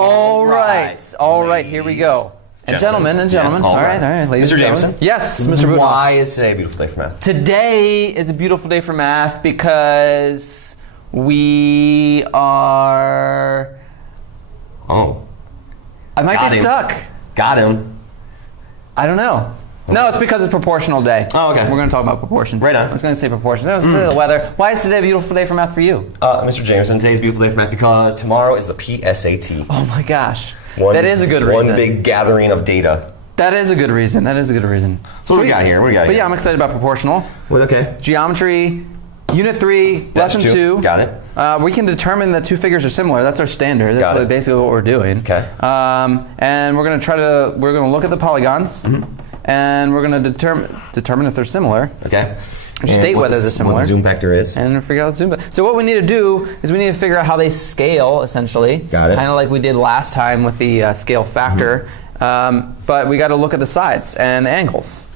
All right, here we go. And gentlemen. All right, ladies Mr. and gentlemen. Jameson? Yes, Mr. Budinoff. Why is today a beautiful day for math? Today is a beautiful day for math because we are... Oh. I might Got be him. stuck. Got him. I don't know. No, it's because it's proportional day. Oh, okay. We're going to talk about proportions. Right on. I was going to say proportions. That was the weather. Why is today a beautiful day for math for you? Mr. Jameson, today's a beautiful day for math because tomorrow is the PSAT. Oh my gosh. That is a good reason. One big gathering of data. That is a good reason. So what do we got here? But yeah, I'm excited about proportional. Well, okay. Geometry, Unit 3, That's Lesson 2. Got it. We can determine that two figures are similar. That's our standard. That's Got it. basically what we're doing. Okay. And we're going to look at the polygons, and we're going to determine if they're similar. Okay. State whether they're similar. What the zoom factor is. And figure out the zoom. So what we need to do is we need to figure out how they scale, essentially. Got it. Kind of like we did last time with the scale factor. But we got to look at the sides and the angles.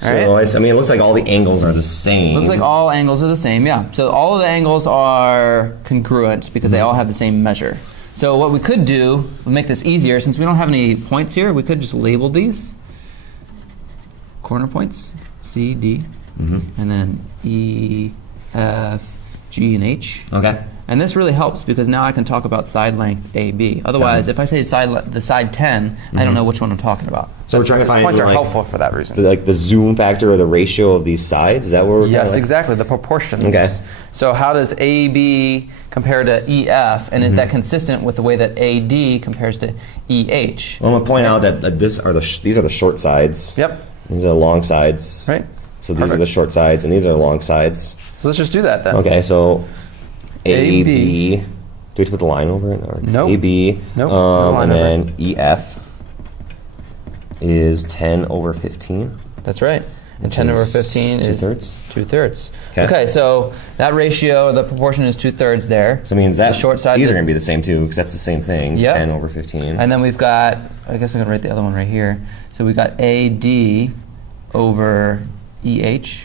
All right? So it looks like all the angles are the same. Looks like all angles are the same, yeah. So all of the angles are congruent because they all have the same measure. So what we could do, to make this easier, since we don't have any points here, we could just label these corner points, C, D, and then E, F, G, and H. Okay. And this really helps because now I can talk about side length AB. Otherwise, if I say the side 10, I don't know which one I'm talking about. So we're trying to find points are like, helpful for that reason. the zoom factor or the ratio of these sides. Is that what we're Yes, like? exactly. The proportions. Okay. So how does AB compare to EF, and is that consistent with the way that AD compares to EH? Well, I'm gonna point out that these are the short sides. Yep. These are the long sides. Right. So these are Perfect. the short sides, and these are the long sides. So let's just do that then. Okay, so AB. AB. Do we have to put the line over it? Or Nope. AB. Nope, no line and then EF is 10 over 15. That's right. And 10 over 15 is 2/3. 2/3. Okay. Okay, so that ratio, the proportion is 2/3 there. So it means that the short side. these are going to be the same too, because that's the same thing. Yep. 10 over 15. And then we've got, I guess I'm going to write the other one right here. So we got AD over EH.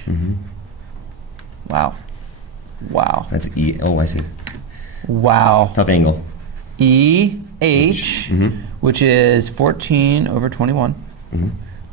Wow. Wow. That's E. Oh, I see. Wow. Tough angle. EH, which is 14 over 21,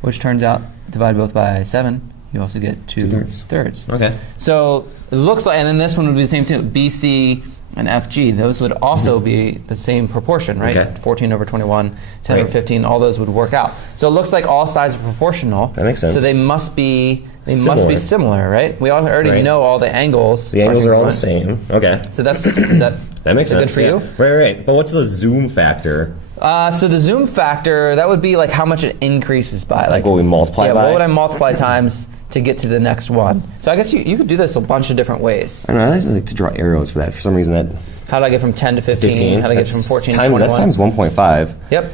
which turns out, divide both by 7, you also get 2/3. Okay. So it looks like, and then this one would be the same too, BC and FG, those would also be the same proportion, right? Okay. 14 over 21, 10 over Right. 15, all those would work out. So it looks like all sides are proportional. That makes sense. So they must be similar, right? We already Right. know all the angles. The angles are all the congruent. same. Okay. So that's, is that, That makes is that sense. good for you? Yeah. Right. But what's the zoom factor? So the zoom factor, that would be like how much it increases by. Like what we multiply yeah, by? what would I multiply times to get to the next one? So I guess you could do this a bunch of different ways. I don't know. I like to draw arrows for that. For some reason, that How do I get from 10 to 15? How do I get from 14 to 21? That's times 1.5. Yep.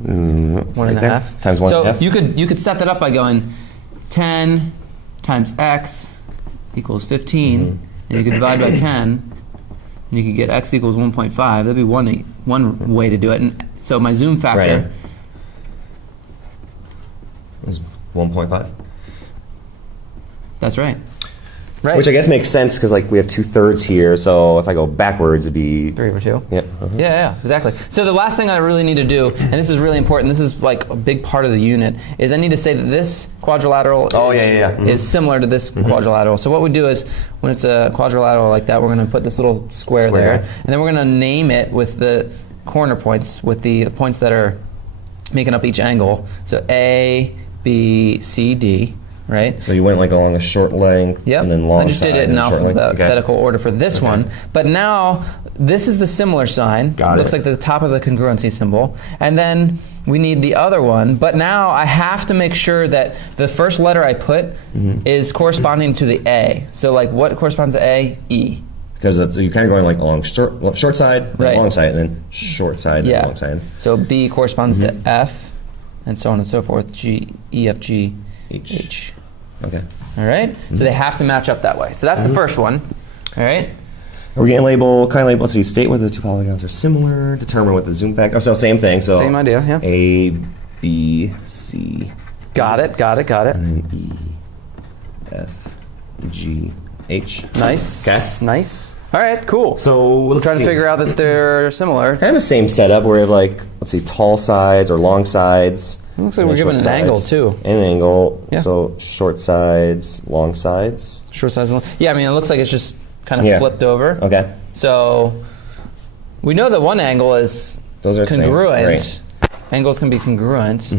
One One and a half. Times 1 So and a half. you could set that up by going 10 times x equals 15, and you could divide by 10, and you could get x equals 1.5. That'd be one way to do it. And so my zoom factor. Right. Is 1.5. That's right. Right. Which I guess makes sense because like we have 2/3 here, so if I go backwards, it'd be 3 over 2. Yeah. Yeah, exactly. So the last thing I really need to do, and this is really important, this is like a big part of the unit, is I need to say that this quadrilateral is similar to this quadrilateral. So what we do is, when it's a quadrilateral like that, we're going to put this little square there, there. and then we're going to name it with the corner points, with the points that are making up each angle. So A, B, C, D. Right? So you went like along a short length Yep. and then long I just side did it in and short length. alphabetical order for this one. But now, this is the similar sign. Got it. Looks like the top of the congruency symbol. And then we need the other one. But now I have to make sure that the first letter I put is corresponding to the A. So like what corresponds to A? E. Because you're kind of going like along short side, then Right. long side, and then short side, then long side. So B corresponds to F, and so on and so forth. G, E, F, G, H. Okay. All right? So they have to match up that way. So that's the first one. All right? We're getting let's see, state whether the two polygons are similar, determine what the zoom factor, so same thing. So Same idea, yeah. A, B, C, Got it. and then E, F, G, H. Nice. Okay. Nice. All right, cool. So let's trying to see. figure out if they're similar. Kind of the same setup where we have like, let's see, tall sides or long sides. Looks like and we're then given short an angle sides. too. And an angle. Yeah. So short sides, long sides. Short sides. Yeah, I mean, it looks like it's just kind of Yeah. flipped over. Okay. So we know that one angle is Those are the same. congruent. Right. Angles can be congruent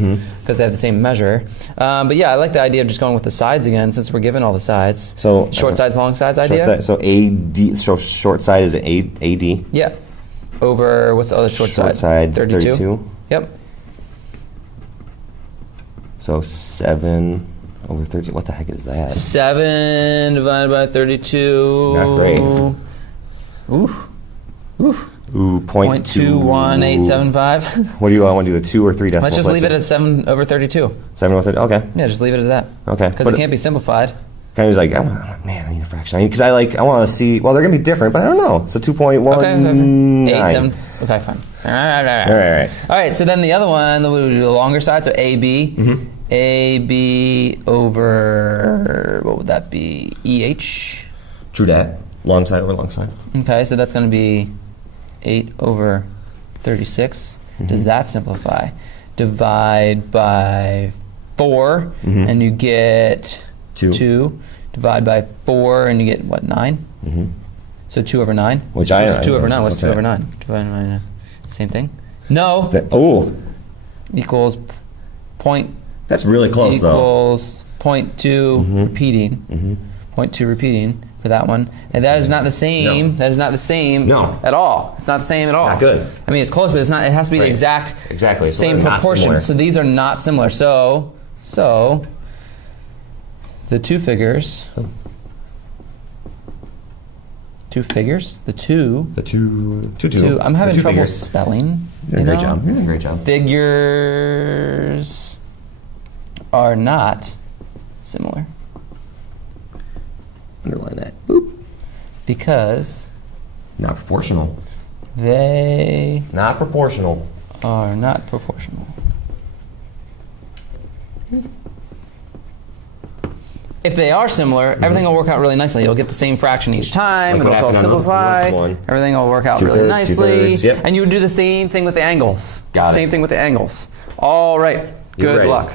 because they have the same measure. But yeah, I like the idea of just going with the sides again since we're given all the sides. So short sides, long sides idea? Short side, so AD. So short side is an AD. Yeah. Over, what's the other short side? Short side 32. Yep. So 7 over 30. What the heck is that? 7 divided by 32. Not great. Ooh. Ooh. Ooh, 0.21875. What do you want to do? A 2 or 3 decimal Let's just leave it places? at 7 over 32. 7 over 30. Okay. Yeah, just leave it at that. Okay. Because But it can't be simplified. kind of like, man, I need a fraction. Because I want to see. Well, they're gonna be different, but I don't know. So 2.19. Okay. 8, 7. Okay, fine. All right. All right, so then the other one, we'll do the longer side, so AB. AB over, what would that be? EH. True that. Long side over long side. Okay, so that's going to be 8 over 36. Does that simplify? Divide by 4, and you get 2. Divide by 4, and you get, what, 9? So 2 over 9? Which What's I 2 over 9? What's what's 2 that? over 9? Divide by 9. Same thing? No. Oh, Equals point that's really close though. equals 0.2 repeating. 0.2 repeating for that one. And that is not the same. No. That is not the same No. at all. It's not the same at all. Not good. I mean, it's close, but it's not. It has to be the Right. exactly So same they're not proportion. similar. So these are not similar. So the two figures. Two figures. The two. The two. I'm having The two trouble figures. spelling. You're doing a great you know? job. You're doing a great job. Figures are not similar Underline that. Boop. because Not proportional. they Not proportional. are not proportional. If they are similar, everything will work out really nicely. You'll get the same fraction each time. Like what It'll all happened on the simplify. last one. Everything will work out really 2/3, nicely. 2/3, yep. And you would do the same thing with the angles. Got it. Same thing with the angles. All right. You're Good ready. luck.